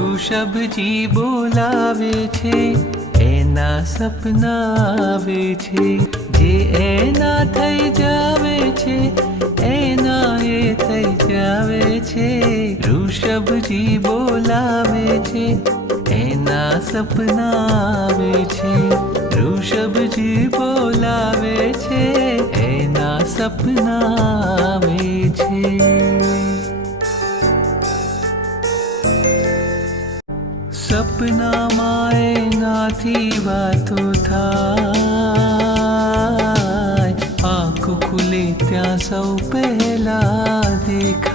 ઋષભજી બોલાવે છે, એના સપના આવે છે, જે એના થઈ જાવે છે એના એ થઈ જાવે છે. ઋષભજી બોલાવે છે, એના સપના આવે છે. ઋષભજી બોલાવે છે, એના સપના આવે છે. સપનામાં એનાથી વાતો થાય, આંખ ખુલે ત્યાં સૌ પહેલા દેખાય.